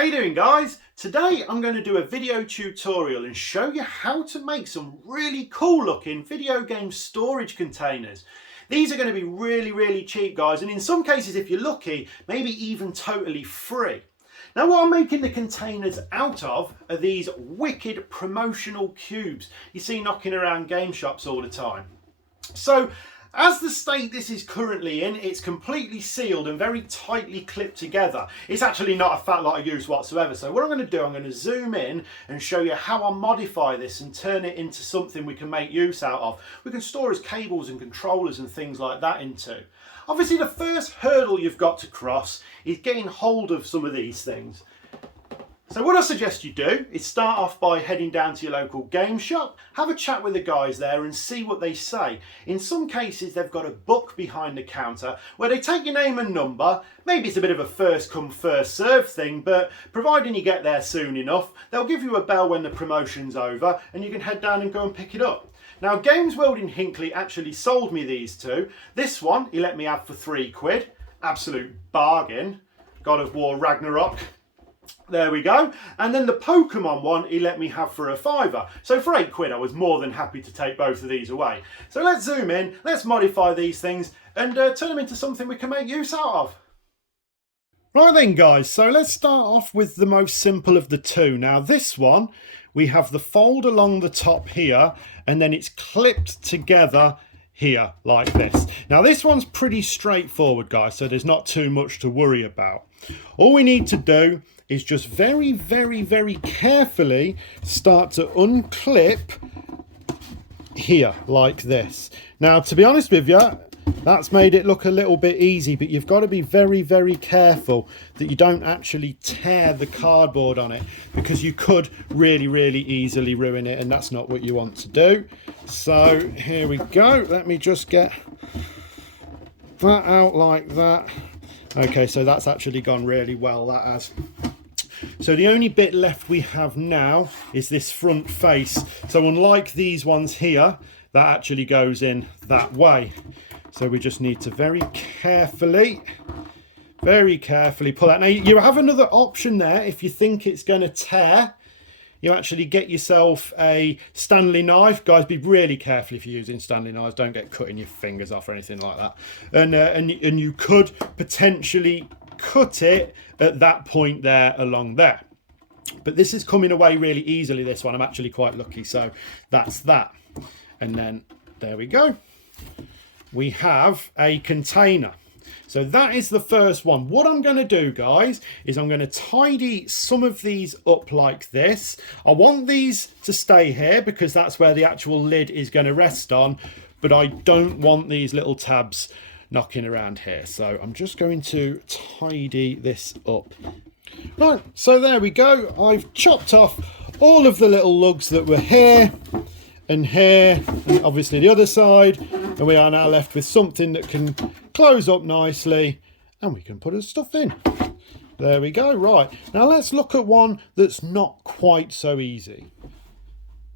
How you doing, guys? Today I'm going to do a video tutorial and show you how to make some really cool looking video game storage containers. These are going to be really cheap, guys, and in some cases, if you're lucky, maybe even totally free. Now, what I'm making the containers out of are these wicked promotional cubes you see knocking around game shops all the time. So, as the state this is currently in, it's completely sealed and very tightly clipped together. It's actually not a fat lot of use whatsoever. So what I'm going to do, I'm going to zoom in and show you how I modify this and turn it into something we can make use out of. We can store as cables and controllers and things like that into. Obviously, the first hurdle you've got to cross is getting hold of some of these things. So what I suggest you do is start off by heading down to your local game shop, have a chat with the guys there and see what they say. In some cases, they've got a book behind the counter where they take your name and number. Maybe it's a bit of a first come first serve thing, but providing you get there soon enough, they'll give you a bell when the promotion's over and you can head down and go and pick it up. Now, Games World in Hinckley actually sold me these two. This one he let me have for £3, absolute bargain. God of War Ragnarok. There we go. And then the Pokemon one he let me have for £5. So for £8 I was more than happy to take both of these away. So let's zoom in, let's modify these things and turn them into something we can make use out of. Right then, guys, so let's start off with the most simple of the two. Now this one, we have the fold along the top here and then it's clipped together here like this. Now this one's pretty straightforward, guys, so there's not too much to worry about. All we need to do is just very carefully start to unclip here like this. Now, to be honest with you, that's made it look a little bit easy, but you've got to be very careful that you don't actually tear the cardboard on it, because you could really easily ruin it, and that's not what you want to do. So here we go. Let me just get that out like that. Okay, so that's actually gone really well, that has. So the only bit left we have now is this front face. So unlike these ones here, that actually goes in that way. So we just need to very carefully pull that. Now you have another option there. If you think it's going to tear, you actually get yourself a Stanley knife. Guys, be really careful if you're using Stanley knives. Don't get cutting your fingers off or anything like that. And you could potentially cut it at that point there along there. But this is coming away really easily, this one. I'm actually quite lucky. So that's that. And then there we go. We have a container. So that is the first one. What I'm going to do, guys, is I'm going to tidy some of these up like this. I want these to stay here because that's where the actual lid is going to rest on. But I don't want these little tabs knocking around here. So I'm just going to tidy this up. Right, so there we go. I've chopped off all of the little lugs that were here and here, and obviously the other side, and we are now left with something that can close up nicely and we can put our stuff in. There we go. Right, now let's look at one that's not quite so easy.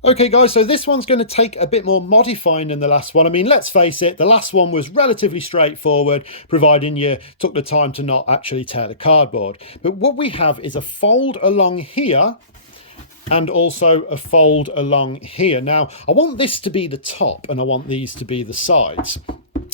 Okay, guys, so this one's going to take a bit more modifying than the last one. I mean, let's face it, the last one was relatively straightforward, providing you took the time to not actually tear the cardboard. But what we have is a fold along here and also a fold along here. Now, I want this to be the top and I want these to be the sides.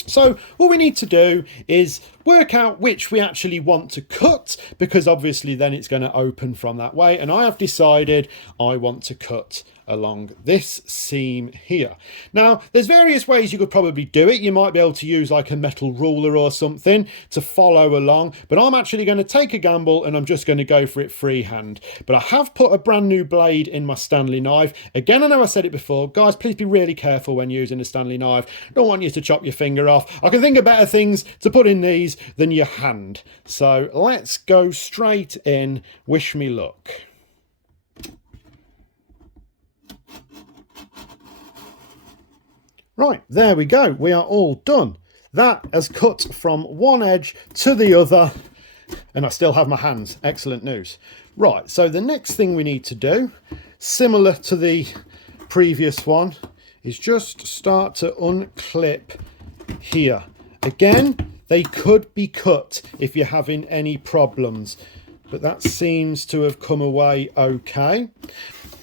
So what we need to do is work out which we actually want to cut, because obviously then it's going to open from that way. And I have decided I want to cut along this seam here. Now, there's various ways you could probably do it. You might be able to use like a metal ruler or something to follow along, but I'm actually going to take a gamble and I'm just going to go for it freehand. But I have put a brand new blade in my Stanley knife. Again, I know I said it before, guys, please be really careful when using a Stanley knife. Don't want you to chop your finger off. I can think of better things to put in these than your hand. So let's go straight in. Wish me luck. Right, there we go. We are all done. That has cut from one edge to the other, and I still have my hands. Excellent news. Right, so the next thing we need to do, similar to the previous one, is just start to unclip here. Again, they could be cut if you're having any problems. but that seems to have come away okay.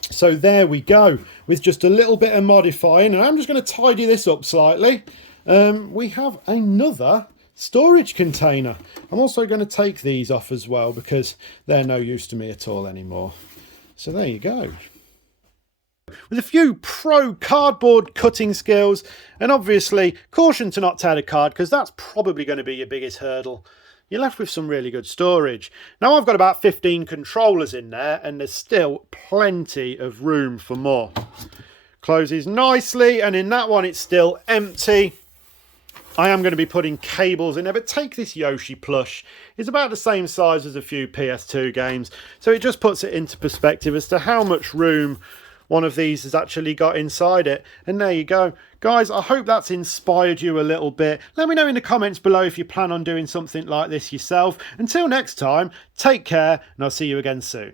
So there we go, with just a little bit of modifying, and I'm just going to tidy this up slightly. We have another storage container. I'm also going to take these off as well because they're no use to me at all anymore. So there you go. With a few pro cardboard cutting skills, and obviously caution to not tear the card because that's probably going to be your biggest hurdle, you're left with some really good storage. Now I've got about 15 controllers in there and there's still plenty of room for more. Closes nicely, and in that one it's still empty. I am going to be putting cables in there, but take this Yoshi plush. It's about the same size as a few PS2 games, so it just puts it into perspective as to how much room one of these has actually got inside it. And there you go. Guys, I hope that's inspired you a little bit. Let me know in the comments below if you plan on doing something like this yourself. Until next time, take care, and I'll see you again soon.